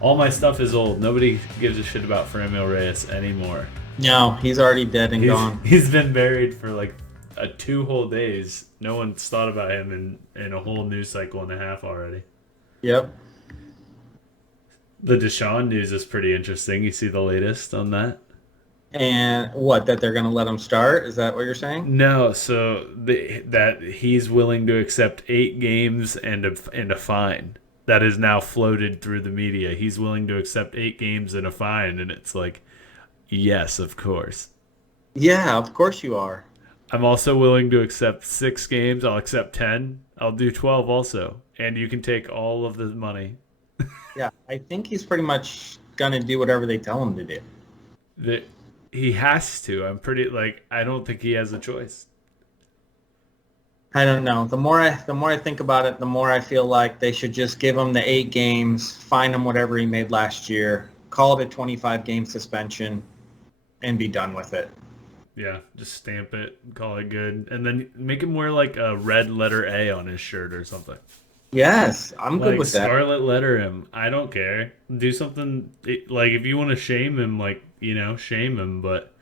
All my stuff is old. Nobody gives a shit about Framil Reyes anymore. No, he's already dead and He's gone. he's been buried for like 2 whole days. No one's thought about him in a whole news cycle and a half already. Yep. The Deshaun news is pretty interesting. You see the latest on that? And what, that they're going to let him start? Is that what you're saying? No, so that he's willing to accept 8 games and a fine. That is now floated through the media. He's willing to accept 8 games and a fine, and it's like, yes, of course. Yeah, of course you are. I'm also willing to accept 6 games. I'll accept 10. I'll do 12 also, and you can take all of the money. Yeah, I think he's pretty much going to do whatever they tell him to do. That he has to. I'm pretty like I don't think he has a choice. I don't know. The more I think about it, the more I feel like they should just give him the 8 games, fine him whatever he made last year, call it a 25-game suspension, and be done with it. Yeah, just stamp it, call it good, and then make him wear like a red letter A on his shirt or something. Yes, I'm good Like with that. scarlet letter him. I don't care. Do something like if you want to shame him, like shame him. But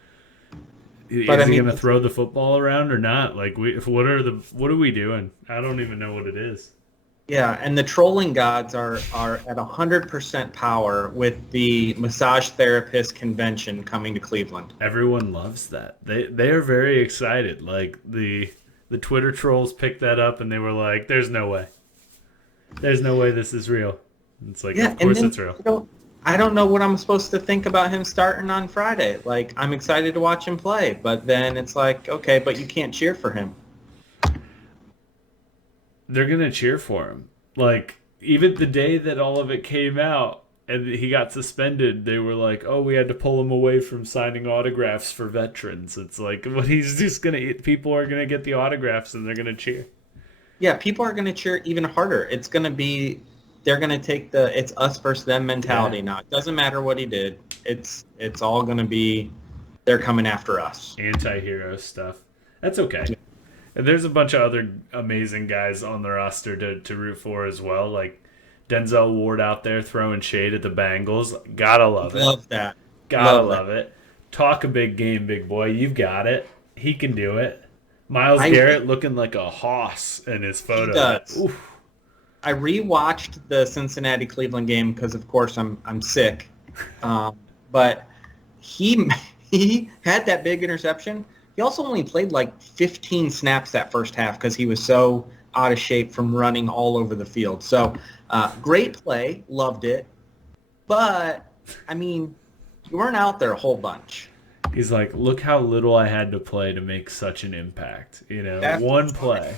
But I is he mean, gonna throw the football around or not? Like what are we doing? I don't even know what it is. yeah, and the trolling gods are at 100% power with the massage therapist convention coming to Cleveland. Everyone loves that. They are very excited. Like the Twitter trolls picked that up and they were like, "There's no way. There's no way this is real." It's like, Yeah, of and course then it's real. I don't know what I'm supposed to think about him starting on Friday. Like, I'm excited to watch him play, but then it's like, okay, but you can't cheer for him. They're gonna cheer for him. Like even the day that all of it came out and he got suspended, they were like, "Oh, we had to pull him away from signing autographs for veterans." It's like, well, he's just gonna. People are gonna get the autographs and they're gonna cheer. Yeah, people are going to cheer even harder. It's going to be, they're going to take the it's us versus them Yeah, mentality now. It doesn't matter what he did. It's all going to be, they're coming after us. anti-hero stuff. That's okay. And there's a bunch of other amazing guys on the roster to root for as well, like Denzel Ward out there throwing shade at the Bengals. Gotta love it. Love that. Gotta Love that. love it. Talk a big game, big boy. You've got it. He can do it. Miles I re- Garrett looking like a hoss in his he photo. does. Oof. I rewatched the Cincinnati Cleveland game because, of course, I'm sick. But he he had that big interception. He also only played like 15 snaps that first half because he was so out of shape from running all over the field. So great play, loved it. But I mean, you weren't out there a whole bunch. He's like, look how little I had to play to make such an impact. That's One play.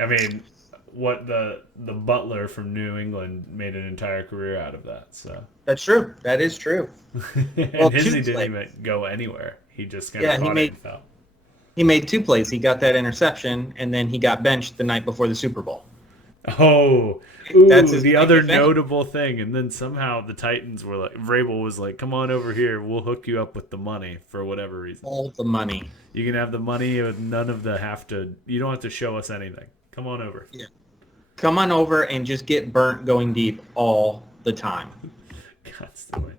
I mean, what the Butler from New England made an entire career out of that. So, that's true. That is true. and Well, his two he didn't plays. even go anywhere. He just kind of Yeah, he caught it made and fell. he made 2 plays. He got that interception, and then he got benched the night before the Super Bowl. Oh, That's ooh, his the claim other to fame. notable thing, and then somehow the Titans were like, Vrabel was like, "Come on over here, we'll hook you up with the money for whatever reason. All the money. You can have the money with none of the have to. You don't have to show us anything. Come on over." Yeah. Come on over and just get burnt going deep all the time. Constantly.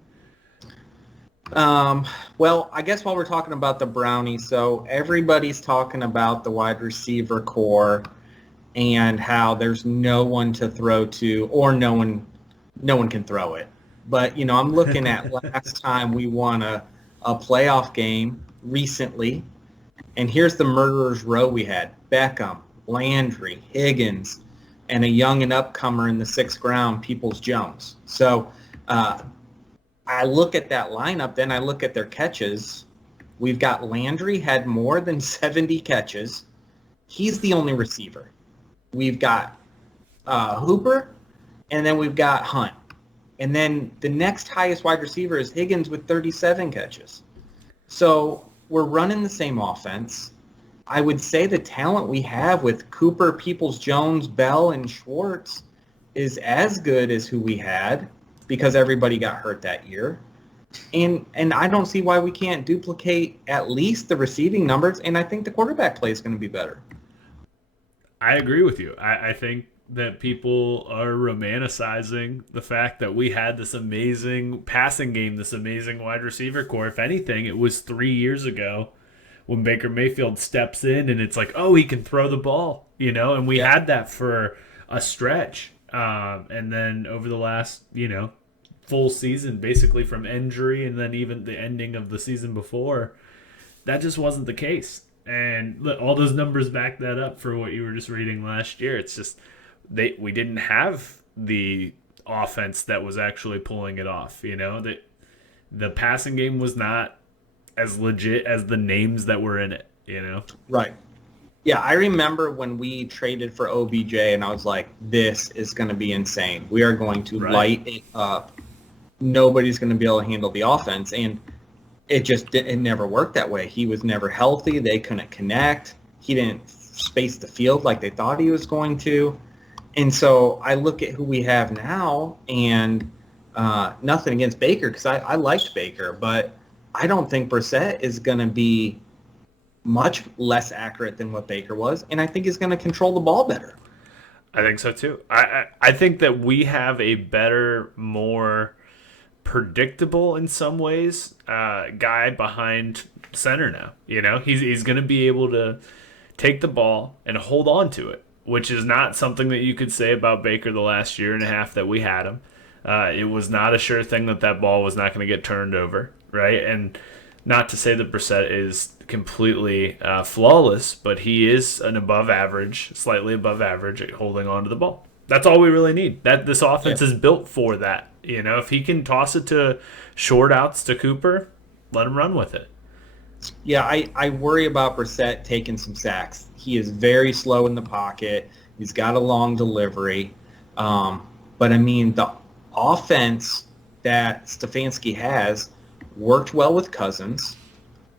Um, well, I guess while we're talking about the Brownies, so everybody's talking about the wide receiver core and how there's no one to throw to, or no one can throw it. But I'm looking at last time we won a playoff game recently, and here's the murderers row we had: Beckham, Landry, Higgins, and a young and upcomer in the 6th round, Peoples Jones. So I look at that lineup, then I look at their catches. We've got Landry had more than 70 catches. He's the only receiver. We've got Hooper, and then we've got Hunt. And then the next highest wide receiver is Higgins with 37 catches. So we're running the same offense. I would say the talent we have with Cooper, Peoples-Jones, Bell, and Schwartz is as good as who we had because everybody got hurt that year. And I don't see why we can't duplicate at least the receiving numbers, and I think the quarterback play is going to be better. I agree with you. I think that people are romanticizing the fact that we had this amazing passing game, this amazing wide receiver core. If anything, it was 3 years ago when Baker Mayfield steps in and it's like, oh, he can throw the ball, and we Yeah. had that for a stretch. And then over the last, full season, basically from injury and then even the ending of the season before, that just wasn't the case. And all those numbers back that up for what you were just reading last year. It's just we didn't have the offense that was actually pulling it off. That the passing game was not as legit as the names that were in it. Right. Yeah, I remember when we traded for OBJ, and I was like, this is going to be insane. We are going to Right. light it up. Nobody's going to be able to handle the offense. And it never worked that way. He was never healthy. They couldn't connect. He didn't space the field like they thought he was going to. And so I look at who we have now, and nothing against Baker, because I liked Baker, but I don't think Brissett is going to be much less accurate than what Baker was, and I think he's going to control the ball better. I think so too. I think that we have a better, more predictable in some ways guy behind center now. He's going to be able to take the ball and hold on to it, which is not something that you could say about Baker the last year and a half that we had him. It was not a sure thing that ball was not going to get turned over, right? And not to say that Brissett is completely flawless, but he is an above average, slightly above average at holding on to the ball. That's all we really need. That this offense is built for that. If he can toss it to short outs to Cooper, let him run with it. Yeah, I worry about Brissett taking some sacks. He is very slow in the pocket. He's got a long delivery. But, I mean, the offense that Stefanski has worked well with Cousins,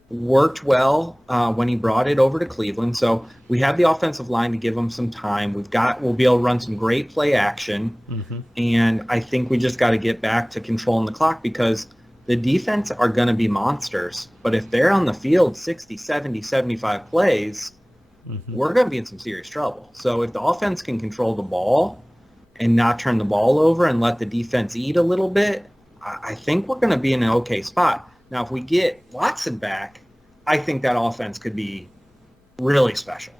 worked well when he brought it over to Cleveland. So we have the offensive line to give him some time. We'll be able to run some great play action. Mm-hmm. And I think we just got to get back to controlling the clock, because the defense are going to be monsters. But if they're on the field 60, 70, 75 plays, we're going to be in some serious trouble. So if the offense can control the ball and not turn the ball over and let the defense eat a little bit, I think we're going to be in an okay spot. Now, if we get Watson back, I think that offense could be really special.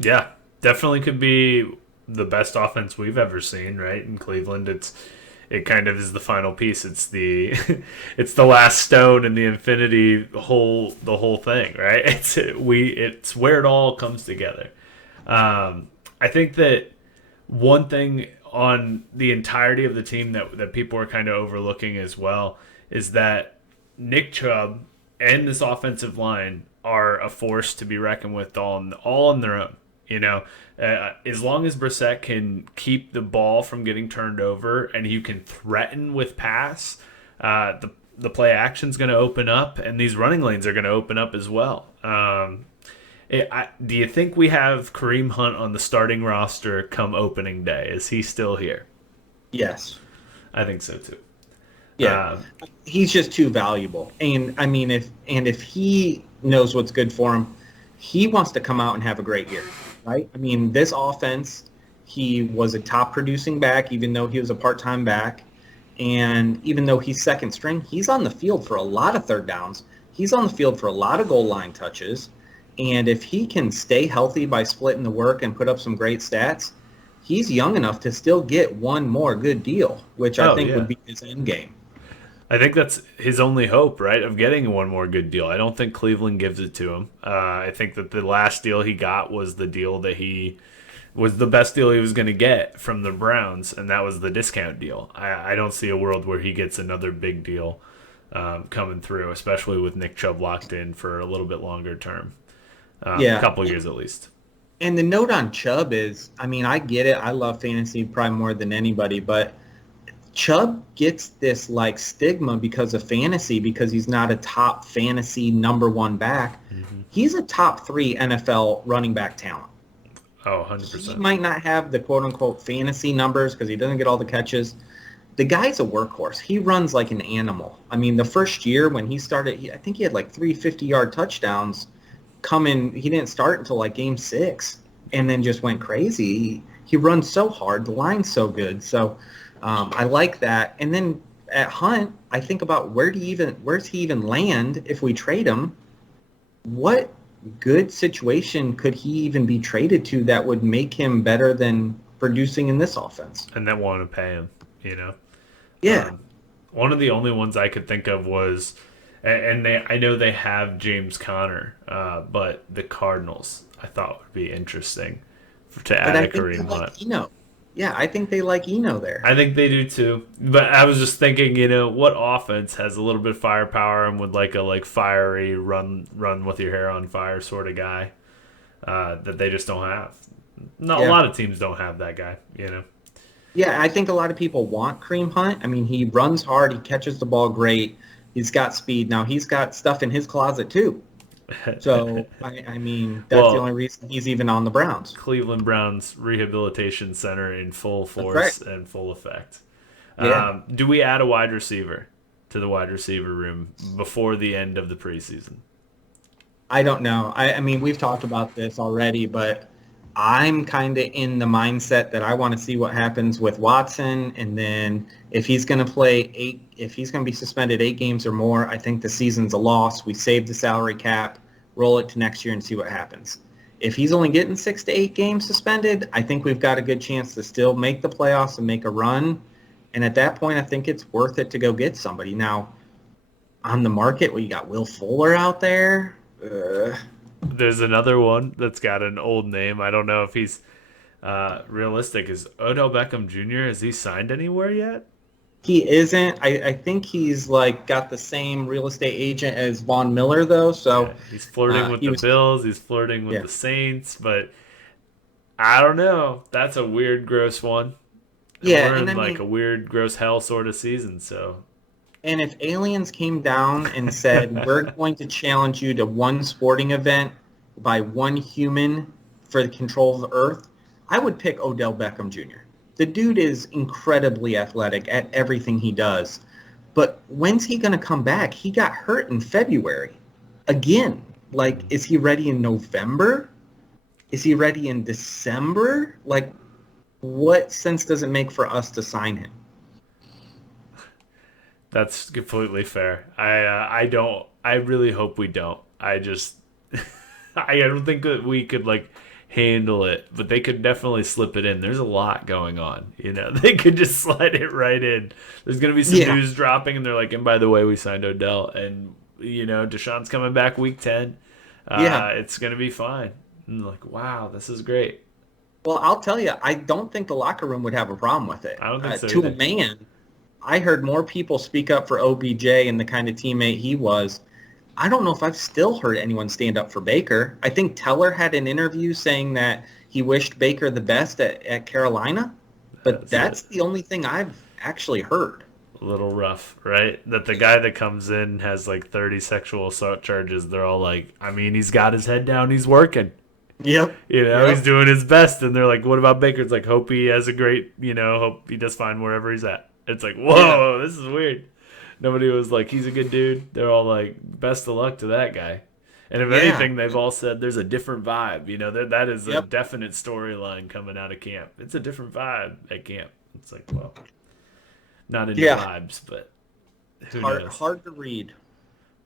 Yeah, definitely could be the best offense we've ever seen, right? In Cleveland, it kind of is the final piece. It's the it's the last stone in the infinity the whole thing, right? It's where it all comes together. I think that one thing on the entirety of the team that people are kind of overlooking as well is that Nick Chubb and this offensive line are a force to be reckoned with all on their own. As long as Brissett can keep the ball from getting turned over and you can threaten with pass, the play action's going to open up, and these running lanes are going to open up as well. Do you think we have Kareem Hunt on the starting roster come opening day? Is he still here? Yes. I think so too. Yeah, he's just too valuable. And I mean, if he knows what's good for him, he wants to come out and have a great year, right? I mean, this offense, he was a top producing back, even though he was a part-time back. And even though he's second string, he's on the field for a lot of third downs. He's on the field for a lot of goal line touches. And if he can stay healthy by splitting the work and put up some great stats, he's young enough to still get one more good deal, which I think would be his end game. I think that's his only hope, right, of getting one more good deal. I don't think Cleveland gives it to him. I think that the last deal he got was the deal that was the best deal he was going to get from the Browns, and that was the discount deal. I don't see a world where he gets another big deal coming through, especially with Nick Chubb locked in for a little bit longer term. A couple of years at least. And the note on Chubb is, I mean, I get it. I love fantasy probably more than anybody, but Chubb gets this like stigma because of fantasy, because he's not a top fantasy number one back. Mm-hmm. He's a top 3 NFL running back talent. Oh, 100%. He might not have the quote-unquote fantasy numbers because he doesn't get all the catches. The guy's a workhorse. He runs like an animal. I mean, the first year when he started, I think he had like 3 50-yard touchdowns coming. He didn't start until like game 6. and then just went crazy. He runs so hard. The line's so good. So I like that. And then at Hunt, I think about where's he even land if we trade him? What good situation could he even be traded to that would make him better than producing in this offense? And then want to pay him, you know. Yeah. Um, One of the only ones I could think of was, and I know they have James Conner, but the Cardinals I thought would be interesting to But add I a think they Kareem Hunt. like Eno. Yeah, I think they like Eno there. I think they do too. But I was just thinking, what offense has a little bit of firepower and would like a fiery run with your hair on fire sort of guy that they just don't have. No, a Yeah. lot of teams don't have that guy. Yeah, I think a lot of people want Kareem Hunt. I mean, he runs hard. He catches the ball great. He's got speed. Now, he's got stuff in his closet, too. So, I mean, that's the only Well, reason he's even on the Browns. Cleveland Browns Rehabilitation Center in full That's right. force and full effect. Yeah. Do we add a wide receiver to the wide receiver room before the end of the preseason? I don't know. I mean, we've talked about this already, but I'm kind of in the mindset that I want to see what happens with Watson, and then if he's going to if he's going to be suspended 8 games or more, I think the season's a loss. We save the salary cap, roll it to next year, and see what happens. If he's only getting 6 to 8 games suspended, I think we've got a good chance to still make the playoffs and make a run. And at that point, I think it's worth it to go get somebody. Now, on the market, you got Will Fuller out there. There's another one that's got an old name. I don't know if he's realistic. Is Odell Beckham Jr. Has he signed anywhere yet? He isn't. I think he's like got the same real estate agent as Von Miller though. So Yeah, he's flirting with he the was Bills. He's flirting with yeah the Saints, but I don't know. That's a weird, gross one. And yeah. we're And in I like mean, a weird, gross hell sort of season. So and if aliens came down and said we're going to challenge you to one sporting event by one human for the control of the earth, I would pick Odell Beckham Jr. The dude is incredibly athletic at everything he does. But when's he going to come back? He got hurt in February. Again, like, is he ready in November? Is he ready in December? Like, what sense does it make for us to sign him? that's completely fair. I don't. I really hope we don't. I just I don't think that we could handle it, but they could definitely slip it in. There's a lot going on. They could just slide it right in. There's gonna be some Yeah, news dropping, and they're like, and by the way, we signed Odell, and Deshaun's coming back week 10. yeah. It's gonna be fine. And like, wow, this is great. Well, I'll tell you, I don't think the locker room would have a problem with it. I don't think so To a either. man, I heard more people speak up for OBJ and the kind of teammate he was. I don't know if I've still heard anyone stand up for Baker. I think Teller had an interview saying that he wished Baker the best at Carolina, but That's it. that's the only thing I've actually heard. A little rough, right? That the guy that comes in has like 30 sexual assault charges. They're all like, I mean, he's got his head down. He's working. Yep. He's Yep. doing his best. And they're like, what about Baker? It's like, hope he has a great, hope he does fine wherever he's at. It's like, Yeah. whoa, this is weird. Nobody was like, he's a good dude. They're all like, best of luck to that guy. And if Yeah. anything, they've all said there's a different vibe. That is a Yep. definite storyline coming out of camp. It's a different vibe at camp. It's like, well, not into Yeah. vibes, but who Hard knows? hard to read.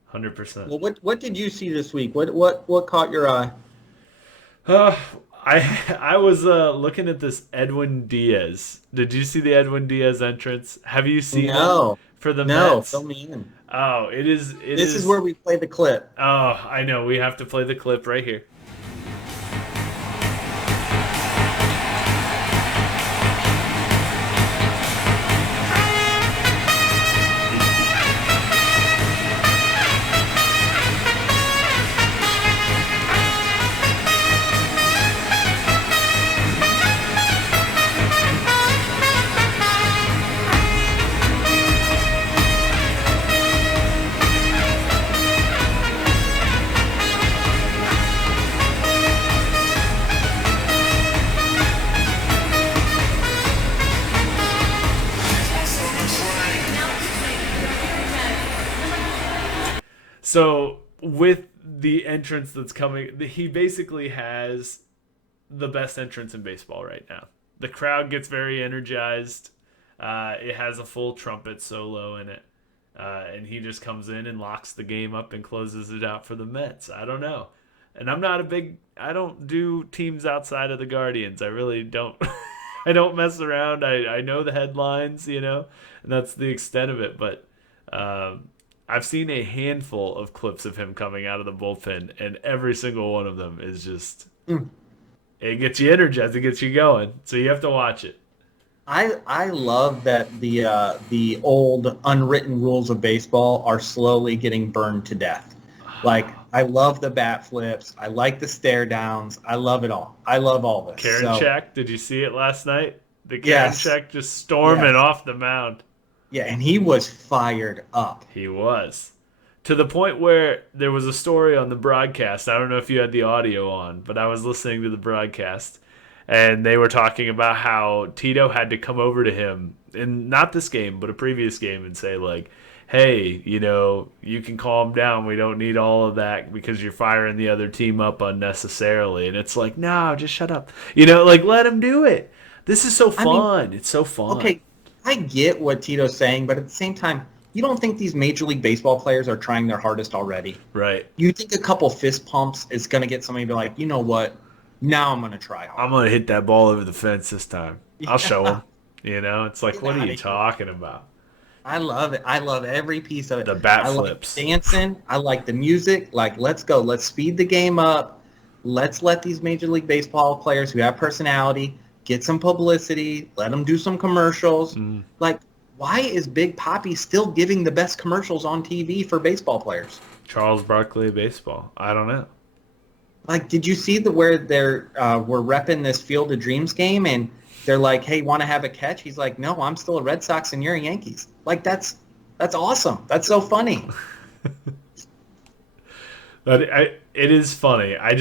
100%. Well, what did you see this week? What caught your eye? Uh, I was looking at this Edwin Diaz. Did you see the Edwin Diaz entrance? Have you seen it No. for the No, Mets? fill me in. Oh, it is. It This is is. where we play the clip. Oh, I know. We have to play the clip right here. So with the entrance that's coming, he basically has the best entrance in baseball right now. The crowd gets very energized. It has a full trumpet solo in it. And he just comes in and locks the game up and closes it out for the Mets. I don't know. And I don't do teams outside of the Guardians. I really don't. I don't mess around. I know the headlines, and that's the extent of it. But I've seen a handful of clips of him coming out of the bullpen, and every single one of them is just, it gets you energized. It gets you going. So you have to watch it. I love that the old unwritten rules of baseball are slowly getting burned to death. Like, I love the bat flips. I like the stare downs. I love it all. I love all this. Karinchak, did you see it last night? The Karinchak just storming off the mound. Yeah, and he was fired up. He was. To the point where there was a story on the broadcast. I don't know if you had the audio on, but I was listening to the broadcast. And they were talking about how Tito had to come over to him, in not this game, but a previous game, and say, like, hey, you can calm down. We don't need all of that because you're firing the other team up unnecessarily. And it's like, no, just shut up. Let him do it. This is so fun. It's so fun. Okay, I get what Tito's saying, but at the same time, you don't think these Major League Baseball players are trying their hardest already? Right. You think a couple fist pumps is going to get somebody to be like, you know what? Now I'm going to try hard. I'm going to hit that ball over the fence this time. I'll show him. It's like, what are you talking about? I love it. I love every piece of it. The bat flips. I like dancing. I like the music. Like, let's go. Let's speed the game up. Let's let these Major League Baseball players who have personality get some publicity. Let them do some commercials. Like, why is Big Papi still giving the best commercials on TV for baseball players? Charles Barkley baseball. I don't know. Like, did you see where we're repping this Field of Dreams game, and they're like, hey, want to have a catch? He's like, no, I'm still a Red Sox and you're a Yankees. Like, that's awesome. That's so funny. It is funny. I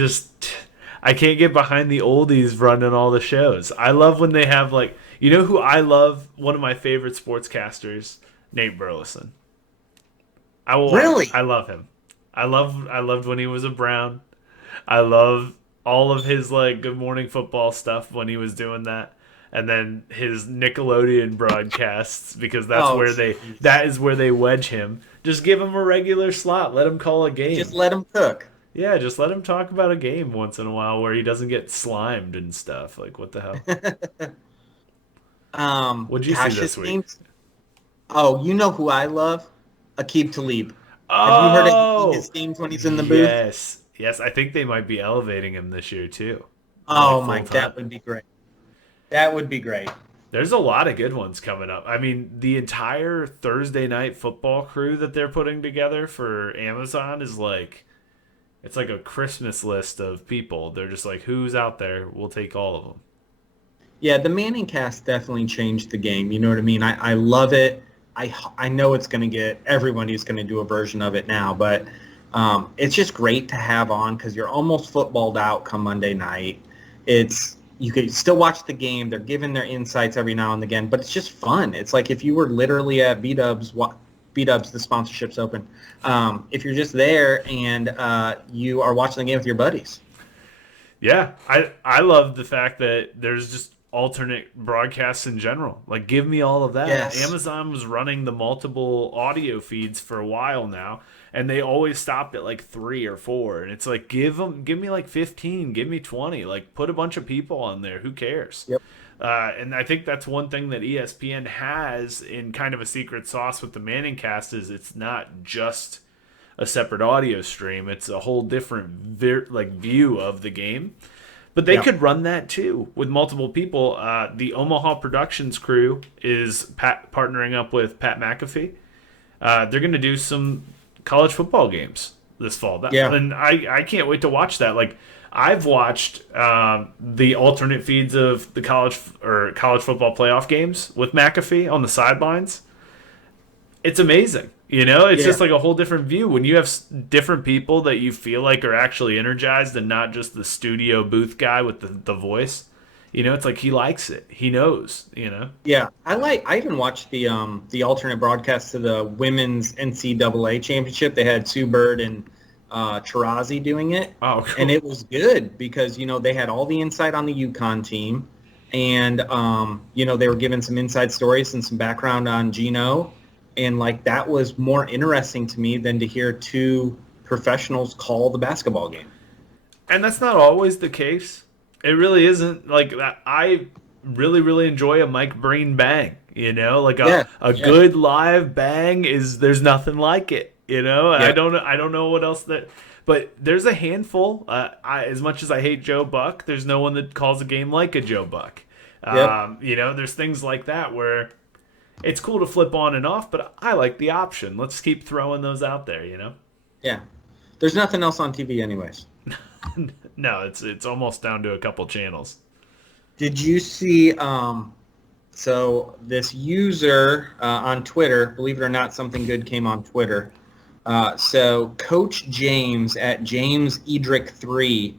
can't get behind the oldies running all the shows. I love when they have, like, who I love? One of my favorite sportscasters, Nate Burleson. Really? I love him. I loved when he was a Brown. I love all of his, like, Good Morning Football stuff when he was doing that. And then his Nickelodeon broadcasts, because that is where they wedge him. Just give him a regular slot. Let him call a game. Just let him cook. Yeah, just let him talk about a game once in a while where he doesn't get slimed and stuff. Like, what the hell? What'd you see this week? Oh, you know who I love? Aqib Talib. Have you heard his themes when he's in the booth? Yes, I think they might be elevating him this year, too. Oh, my, that would be great. That would be great. There's a lot of good ones coming up. I mean, the entire Thursday night football crew that they're putting together for Amazon is like, it's like a Christmas list of people. They're just like, who's out there? We'll take all of them. Yeah, the Manning cast definitely changed the game. You know what I mean? I love it. I know it's going to get everyone who's going to do a version of it now, but it's just great to have on because you're almost footballed out come Monday night. You could still watch the game. They're giving their insights every now and again, but it's just fun. It's like if you were literally at B-Dubs, the sponsorship's open. If you're just there and you are watching the game with your buddies. Yeah, I love the fact that there's just alternate broadcasts in general. Like, give me all of that. Yes. Amazon was running the multiple audio feeds for a while now, and they always stopped at like 3 or 4. And it's like, give me like 15, give me 20. Like, put a bunch of people on there. Who cares? Yep. And I think that's one thing that ESPN has in kind of a secret sauce with the Manning cast is it's not just a separate audio stream. It's a whole different view of the game. But they could run that too with multiple people. The Omaha Productions crew is partnering up with Pat McAfee. They're going to do some college football games this fall. And I can't wait to watch that. Like, I've watched the alternate feeds of the college football playoff games with McAfee on the sidelines. It's amazing. It's just like a whole different view when you have different people that you feel like are actually energized and not just the studio booth guy with the voice. It's like he likes it. He knows, Yeah, I even watched the alternate broadcast to the women's NCAA championship. They had Sue Bird and Tarazi doing it. Oh, cool. And it was good because, they had all the insight on the UConn team. And, they were giving some inside stories and some background on Gino. And, that was more interesting to me than to hear two professionals call the basketball game. And that's not always the case. It really isn't. I really, really enjoy a Mike Breen bang. Like Yeah, a yeah, good live bang there's nothing like it. I yeah, don't know what else but there's a handful. As much as I hate Joe Buck, there's no one that calls a game like a Joe Buck. yep, There's things like that where it's cool to flip on and off, but I like the option. Let's keep throwing those out there. yeah. There's nothing else on TV anyways. No, it's almost down to a couple channels. Did you see, so this user on Twitter, believe it or not, something good came on Twitter. So Coach James at James Edric 3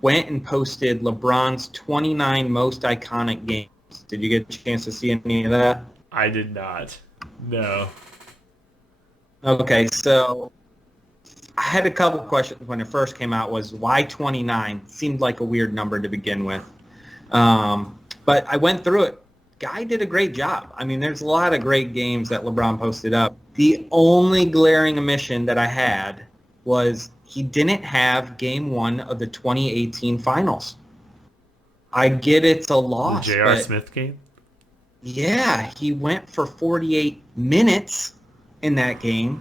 went and posted LeBron's 29 most iconic games. Did you get a chance to see any of that? I did not. No. Okay, so I had a couple questions when it first came out. Was why 29? Seemed like a weird number to begin with. But I went through it. Guy did a great job. I mean, there's a lot of great games that LeBron posted up. The only glaring omission that I had was he didn't have game 1 of the 2018 finals. I get it's a loss, The J.R. Smith game? yeah, he went for 48 minutes in that game,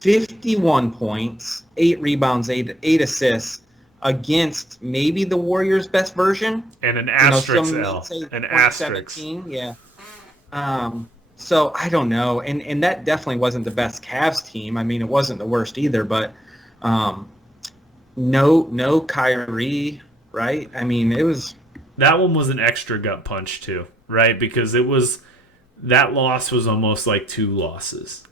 51 points, 8 rebounds, 8 assists against maybe the Warriors' best version. And an asterisk Some L. might say An asterisk. 17, yeah. So I don't know, and that definitely wasn't the best Cavs team. I mean, it wasn't the worst either, but no Kyrie, right? I mean, it was. That one was an extra gut punch too, right? Because that loss was almost like 2 losses.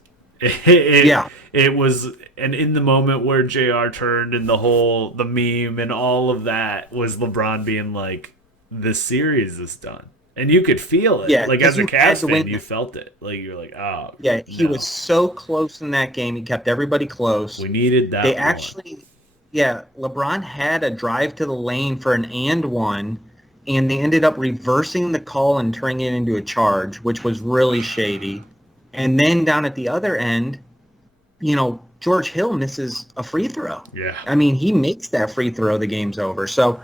Yeah. It was, and in the moment where JR turned and the meme and all of that was LeBron being like, this series is done. And you could feel it. Yeah, Like 'cause as a you had Cavs to fan, win. you felt it. Like you're like, oh, Yeah, he no. was so close in that game. He kept everybody close. We needed that They one. actually, yeah, LeBron had a drive to the lane for an and one, and they ended up reversing the call and turning it into a charge, which was really shady. And then down at the other end, George Hill misses a free throw. Yeah. I mean, he makes that free throw, the game's over. So,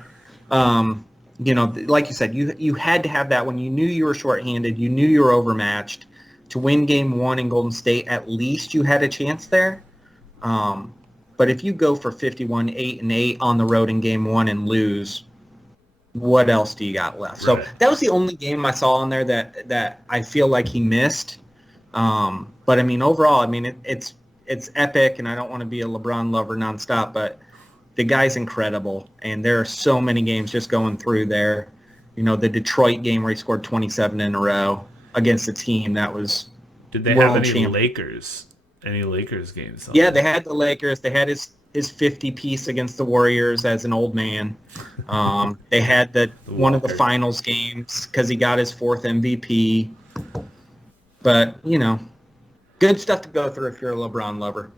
like you said, you had to have that when you knew you were shorthanded, you knew you were overmatched. To win game 1 in Golden State, at least you had a chance there. But if you go for 51, 8-8 on the road in game 1 and lose, what else do you got left? So Right. that was the only game I saw on there that I feel like he missed. But I mean, overall, I mean, it's epic, and I don't want to be a LeBron lover nonstop, but the guy's incredible, and there are so many games just going through there. The Detroit game where he scored 27 in a row against a team that was Did they have world any champion. Lakers? Any Lakers games? Yeah, they had the Lakers. They had his 50-piece against the Warriors as an old man. They had one of the Walker. finals games because he got his 4th MVP. But, good stuff to go through if you're a LeBron lover.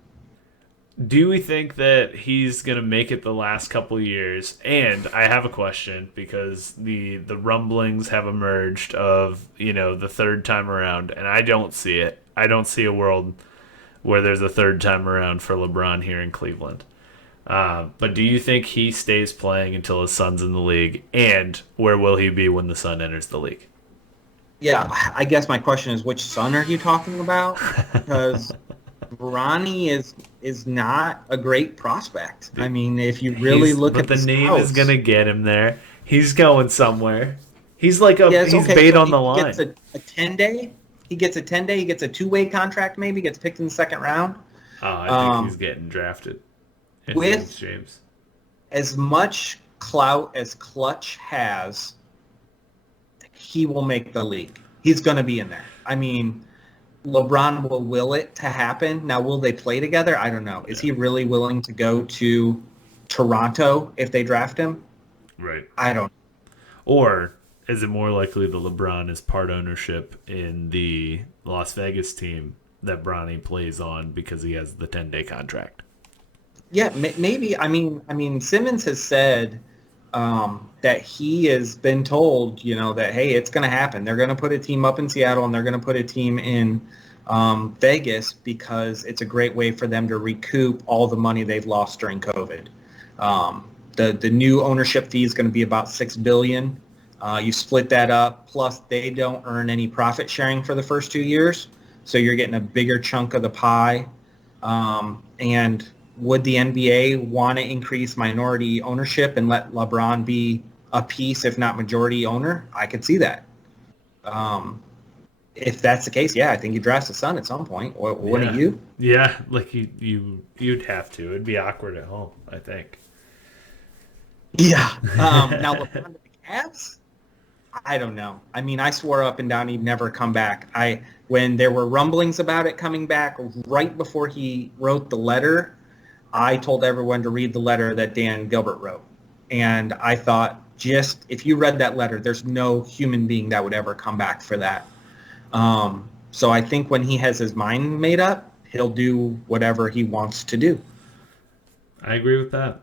Do we think that he's going to make it the last couple years? And I have a question because the rumblings have emerged of, the third time around, and I don't see it. I don't see a world where there's a third time around for LeBron here in Cleveland. But do you think he stays playing until his son's in the league? And where will he be when the son enters the league? Yeah, I guess my question is, which son are you talking about? Because Ronnie is not a great prospect. I mean, if you really look at the name scouts, is going to get him there. He's going somewhere. He's like yes, he's okay, bait so on the he line. gets a 10-day. He gets a 10-day. He gets a 2-way contract. Maybe gets picked in the second round. I think he's getting drafted. With James. as much clout as Clutch has, he will make the league. He's going to be in there. I mean, LeBron will will it to happen. Now, will they play together? I don't know. Is he really willing to go to Toronto if they draft him? Right. I don't know. Or is it more likely that LeBron is part ownership in the Las Vegas team that Bronny plays on because he has the 10-day contract? Yeah, maybe. Simmons has said that he has been told, that hey, it's going to happen. They're going to put a team up in Seattle and they're going to put a team in Vegas because it's a great way for them to recoup all the money they've lost during COVID. The new ownership fee is going to be about $6 billion. You split that up, plus they don't earn any profit sharing for the first 2 years, so you're getting a bigger chunk of the pie. And would the NBA want to increase minority ownership and let LeBron be a piece, if not majority owner? I could see that. Um, if that's the case, yeah, I think he drafts his son at some point. Wouldn't Yeah, you? yeah. Like you'd have to. It'd be awkward at home, I think. Yeah. Now LeBron to the Cavs? I don't know. I swore up and down he'd never come back. When there were rumblings about it coming back right before he wrote the letter, I told everyone to read the letter that Dan Gilbert wrote. And I thought, just if you read that letter, there's no human being that would ever come back for that. So I think when he has his mind made up, he'll do whatever he wants to do. I agree with that.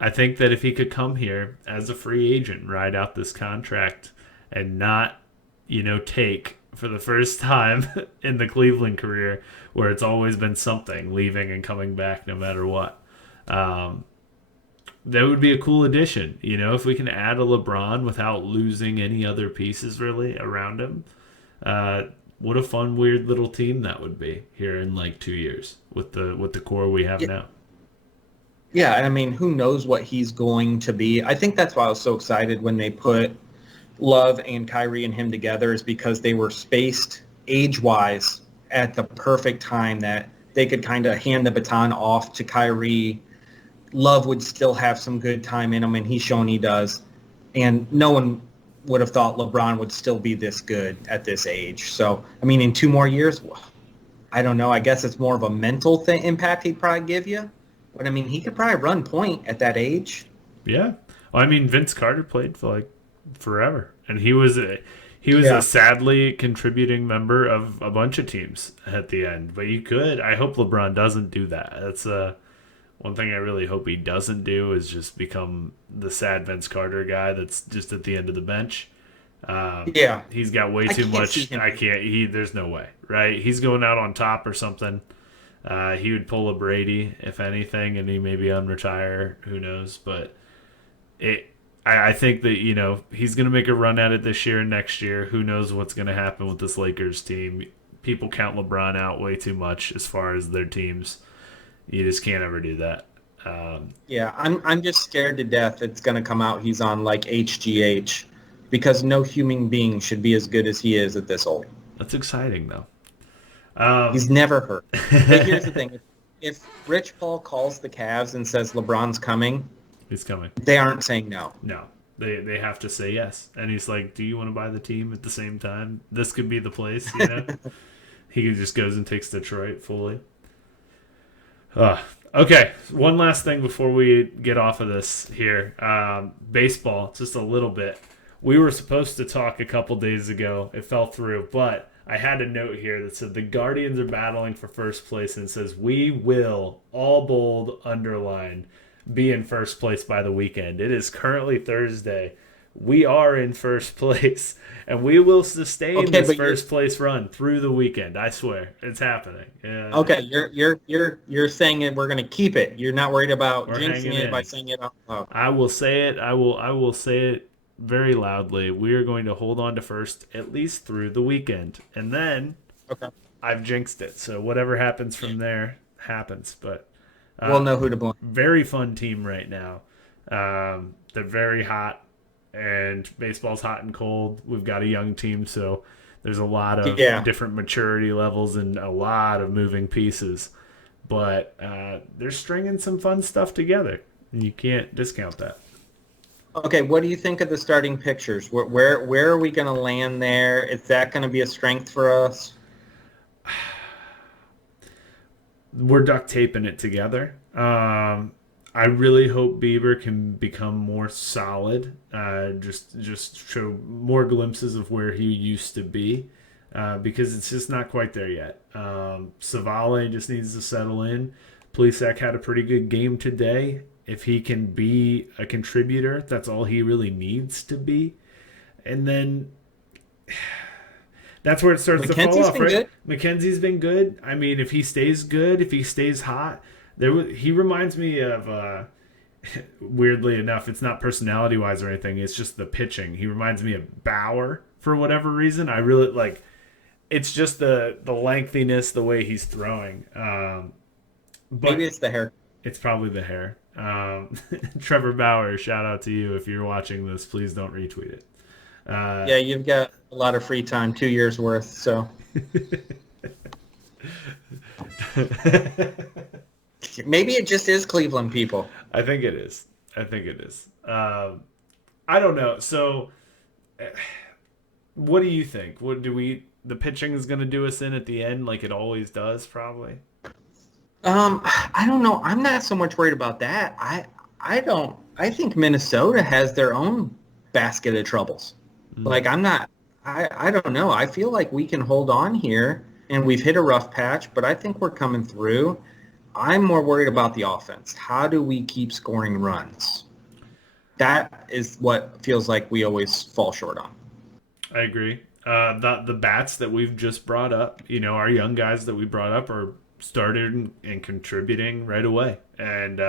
I think that if he could come here as a free agent, ride out this contract, and not, take for the first time in the Cleveland career where it's always been something, leaving and coming back no matter what. Um, that would be a cool addition, if we can add a LeBron without losing any other pieces really around him. Uh, what a fun, weird little team that would be here in like 2 years with the core we have Yeah, now. yeah, and who knows what he's going to be? I think that's why I was so excited when they put Love and Kyrie and him together, is because they were spaced age-wise at the perfect time that they could kind of hand the baton off to Kyrie. Love would still have some good time in him, and he's shown he does. And no one would have thought LeBron would still be this good at this age. So, in 2 more years, I don't know. I guess it's more of a mental impact he'd probably give you. But, he could probably run point at that age. Yeah. Well, Vince Carter played for like forever, and he was a Yeah. sadly contributing member of a bunch of teams at the end. But you could. I hope LeBron doesn't do that. That's one thing I really hope he doesn't do is just become the sad Vince Carter guy that's just at the end of the bench. Yeah. He's got way I too can't see much. him. I can't. There's no way. Right? He's going out on top or something. He would pull a Brady if anything, and he maybe unretire. Who knows? But it. I think that he's going to make a run at it this year and next year. Who knows what's going to happen with this Lakers team? People count LeBron out way too much as far as their teams. You just can't ever do that. Yeah, I'm just scared to death it's going to come out he's on like HGH, because no human being should be as good as he is at this old. That's exciting though. He's never hurt. But here's the thing. If Rich Paul calls the Cavs and says LeBron's coming, He's coming. they aren't saying no. No, they have to say yes. And he's like, "Do you want to buy the team at the same time? This could be the place." He just goes and takes Detroit fully. Okay, one last thing before we get off of this here. Baseball, just a little bit. We were supposed to talk a couple days ago. It fell through, but I had a note here that said the Guardians are battling for first place, and it says we will, all bold, underline, be in first place by the weekend. It is currently Thursday. We are in first place, and we will sustain Okay, this but you're first place run through the weekend. I swear, it's happening. Yeah, okay. You're saying it. We're going to keep it. You're not worried about we're jinxing hanging it by in. saying it out loud. I will say it. I will say it very loudly. We are going to hold on to first at least through the weekend, and then Okay. I've jinxed it. So whatever happens from there happens. But We'll uh, know who to blame. very fun team right now. They're very hot, and baseball's hot and cold. We've got a young team, so there's a lot of Yeah. different maturity levels and a lot of moving pieces. But they're stringing some fun stuff together, and you can't discount that. Okay, what do you think of the starting pitchers? Where are we going to land there? Is that going to be a strength for us? We're duct taping it together. I really hope Bieber can become more solid. Just show more glimpses of where he used to be, because it's just not quite there yet. Savale just needs to settle in. Plesac had a pretty good game today. If he can be a contributor, that's all he really needs to be. And then that's where it starts to fall McKenzie's off, been right? good. McKenzie's been good. I mean, if he stays good, if he stays hot, he reminds me of weirdly enough, it's not personality wise or anything. It's just the pitching. He reminds me of Bauer for whatever reason. I really like. It's just the lengthiness, the way he's throwing. Maybe But it's the hair. it's probably the hair. Trevor Bauer, shout out to you if you're watching this. Please don't retweet it. Uh, Yeah, you've got a lot of free time, 2 years worth. So maybe it just is Cleveland people. I think it is. I think it is. I don't know. So, what do you think? What do we? The pitching is going to do us in at the end, like it always does, probably. I don't know. I'm not so much worried about that. I don't. I think Minnesota has their own basket of troubles. Like I'm not. I don't know. I feel like we can hold on here, and we've hit a rough patch, but I think we're coming through. I'm more worried about the offense. How do we keep scoring runs? That is what feels like we always fall short on. I agree. The bats that we've just brought up, our young guys that we brought up are started and contributing right away. And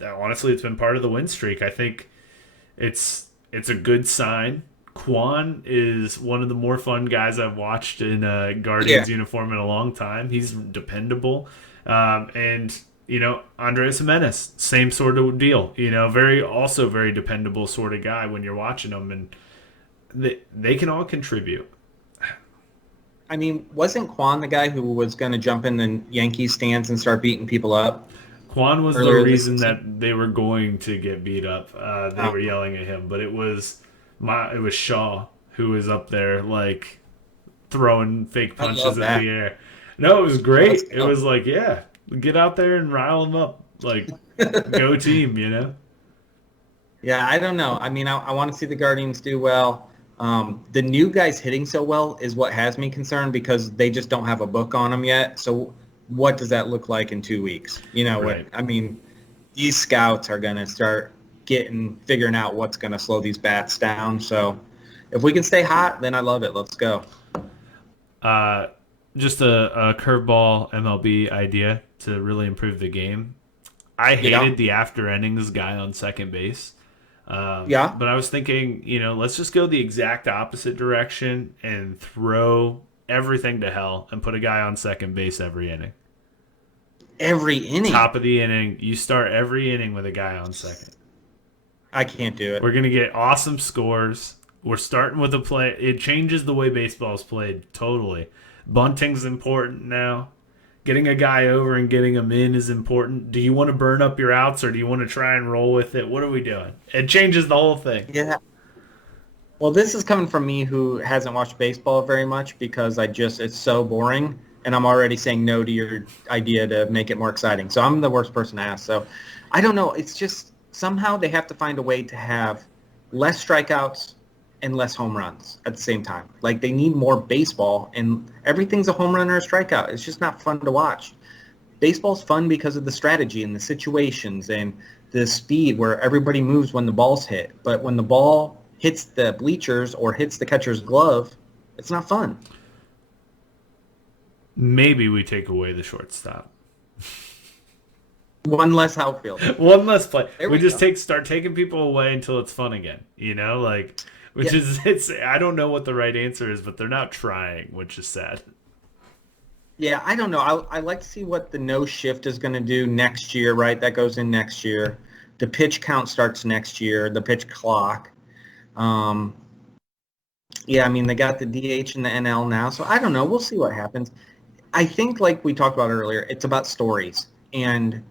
honestly, it's been part of the win streak. I think it's a good sign. Quan is one of the more fun guys I've watched in a Guardians uniform in a long time. He's dependable. And Andres Jimenez, same sort of deal. Very dependable sort of guy when you're watching them, and they can all contribute. I mean, wasn't Quan the guy who was going to jump in the Yankees stands and start beating people up? Quan was the reason that they were going to get beat up. They were yelling at him, but it was Shaw who was up there like throwing fake punches in the air. No, it was great. It was like, yeah, get out there and rile them up. Like, go team, Yeah, I don't know. I mean, I want to see the Guardians do well. The new guys hitting so well is what has me concerned because they just don't have a book on them yet. So what does that look like in 2 weeks? Right. I mean, these scouts are going to start figuring out what's going to slow these bats down. So if we can stay hot, then I love it. Let's go. Just a curveball MLB idea to really improve the game. I hated the after innings guy on second base. But I was thinking, let's just go the exact opposite direction and throw everything to hell and put a guy on second base every inning. Every inning? Top of the inning. You start every inning with a guy on second. I can't do it. We're going to get awesome scores. We're starting with a play. It changes the way baseball is played totally. Bunting's important now. Getting a guy over and getting him in is important. Do you want to burn up your outs or do you want to try and roll with it? What are we doing? It changes the whole thing. Yeah. Well, this is coming from me who hasn't watched baseball very much because it's so boring, and I'm already saying no to your idea to make it more exciting. So I'm the worst person to ask. So I don't know. It's just somehow they have to find a way to have less strikeouts and less home runs at the same time. Like they need more baseball, and everything's a home run or a strikeout. It's just not fun to watch. Baseball's fun because of the strategy and the situations and the speed where everybody moves when the ball's hit. But when the ball hits the bleachers or hits the catcher's glove, it's not fun. Maybe we take away the shortstop. One less outfield. One less play. We just start taking people away until it's fun again. I don't know what the right answer is, but they're not trying, which is sad. Yeah, I don't know. I like to see what the no shift is going to do next year, right? That goes in next year. The pitch count starts next year, the pitch clock. I mean, they got the DH and the NL now, so I don't know. We'll see what happens. I think, like we talked about earlier, it's about stories. And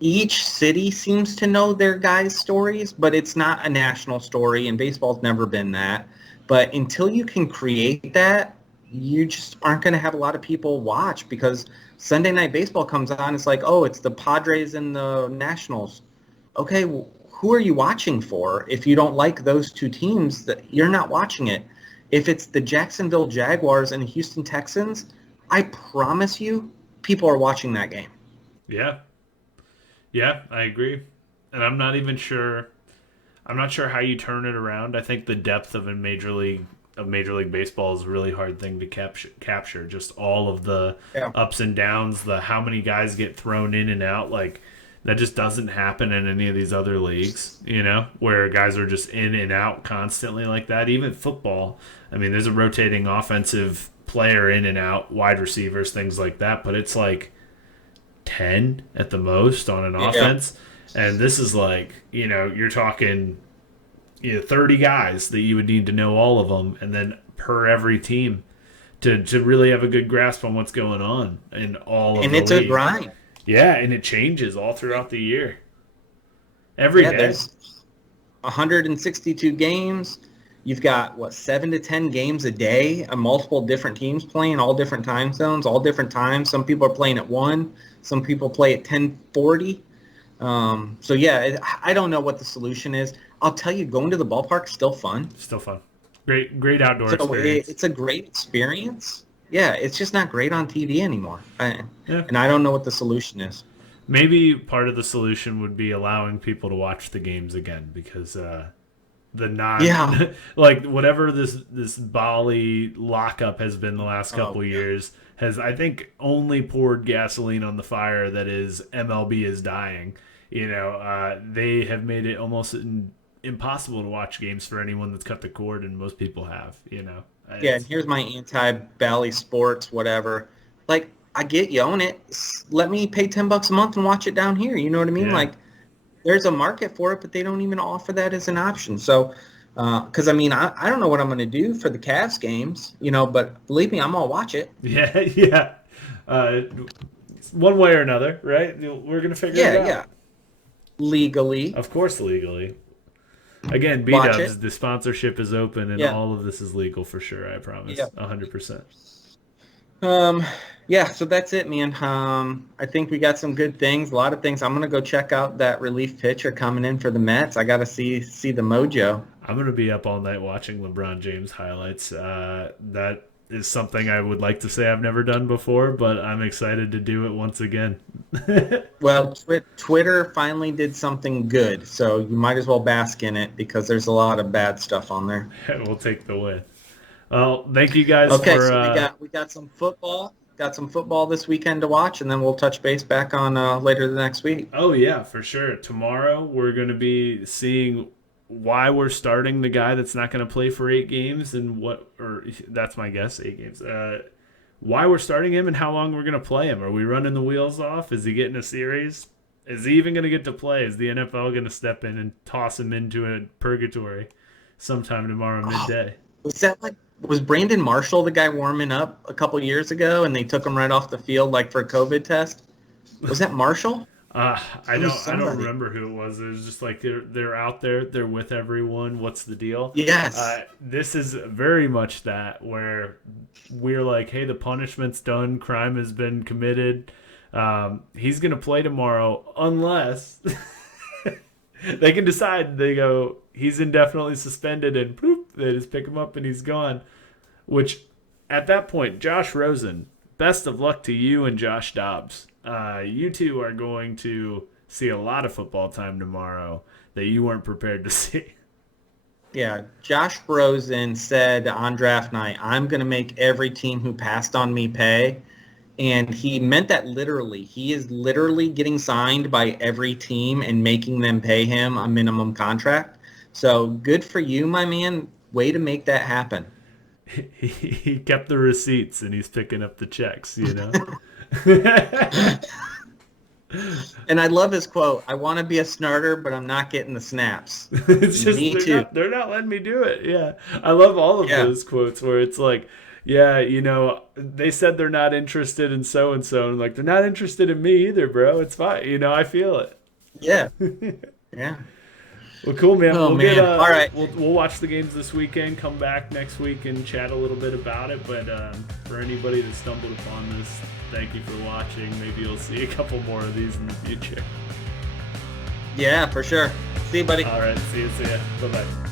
each city seems to know their guys' stories, but it's not a national story, and baseball's never been that. But until you can create that, you just aren't going to have a lot of people watch because Sunday Night Baseball comes on. It's like, oh, it's the Padres and the Nationals. Okay, well, who are you watching for? If you don't like those two teams, you're not watching it. If it's the Jacksonville Jaguars and the Houston Texans, I promise you people are watching that game. Yeah. Yeah, I agree. And I'm not even sure. I'm not sure how you turn it around. I think the depth of Major League Baseball is a really hard thing to capture. Just all of the Yeah. ups and downs, the how many guys get thrown in and out. Like that just doesn't happen in any of these other leagues. Where guys are just in and out constantly like that. Even football. I mean, there's a rotating offensive player in and out, wide receivers, things like that. But it's like 10 at the most on an Yeah. offense. And this is like, you're talking 30 guys that you would need to know all of them, and then per every team to really have a good grasp on what's going on in all of And the it's a league. grind. Yeah, and it changes all throughout the year. Every Yeah, day. there's 162 games. You've got, 7 to 10 games a day, multiple different teams playing, all different time zones, all different times. Some people are playing at 1. Some people play at 10:40. So, yeah, I don't know what the solution is. I'll tell you, going to the ballpark is still fun. Still fun. Great outdoor So experience. it's a great experience. Yeah, it's just not great on TV anymore. Yeah. And I don't know what the solution is. Maybe part of the solution would be allowing people to watch the games again because the non Yeah. like whatever this Bali lockup has been the last couple Oh, years has I think only poured gasoline on the fire that is MLB is dying. They have made it almost impossible to watch games for anyone that's cut the cord, and most people have. yeah, and here's my anti-Bally sports, whatever. Like, I get you own it. Let me pay $10 a month and watch it down here. You know what I mean? Yeah. Like, there's a market for it, but they don't even offer that as an option. So, because I mean, I don't know what I'm going to do for the Cavs games, but believe me, I'm going to watch it. Yeah, yeah. One way or another, right? We're gonna figure it out. Yeah. Legally, Of course, legally. Again, watch B-dubs, it. the sponsorship is open and Yeah. all of this is legal for sure, I promise. Yeah. 100%. Yeah, so that's it, man. I think we got some good things, a lot of things. I'm going to go check out that relief pitcher coming in for the Mets. I got to see the mojo. I'm going to be up all night watching LeBron James highlights. That is something I would like to say I've never done before, but I'm excited to do it once again. Well, Twitter finally did something good, so you might as well bask in it because there's a lot of bad stuff on there. We'll take the win. Well, thank you guys Okay, for... so we got some football. Got some football this weekend to watch, and then we'll touch base back on later the next week. Oh, yeah, for sure. Tomorrow we're going to be seeing why we're starting the guy that's not going to play for 8 games and that's my guess, 8 games. Why we're starting him and how long we're going to play him. Are we running the wheels off? Is he getting a series? Is he even going to get to play? Is the NFL going to step in and toss him into a purgatory sometime tomorrow midday? Was Brandon Marshall the guy warming up a couple years ago, and they took him right off the field like for a COVID test? Was that Marshall? I don't remember who it was. It was just like they're out there, they're with everyone. What's the deal? Yes. This is very much that where we're like, hey, the punishment's done, crime has been committed. He's gonna play tomorrow unless they can decide. They go, he's indefinitely suspended, and poof, they just pick him up and he's gone. Which at that point, Josh Rosen, best of luck to you and Josh Dobbs. You two are going to see a lot of football time tomorrow that you weren't prepared to see. Yeah, Josh Rosen said on draft night, I'm going to make every team who passed on me pay. And he meant that literally. He is literally getting signed by every team and making them pay him a minimum contract. So good for you, my man. Way to make that happen. He kept the receipts and he's picking up the checks, And I love his quote, I want to be a starter, but I'm not getting the snaps. It's just Me too. they're not letting me do it. Yeah. I love all of those quotes where it's like, yeah, they said they're not interested in so-and-so. And like, they're not interested in me either, bro. It's fine. I feel it. Yeah. Yeah. Well, cool, man. Oh, man. All right. We'll watch the games this weekend, come back next week and chat a little bit about it. But for anybody that stumbled upon this, thank you for watching. Maybe you'll see a couple more of these in the future. Yeah, for sure. See you, buddy. All right. See ya. Bye-bye.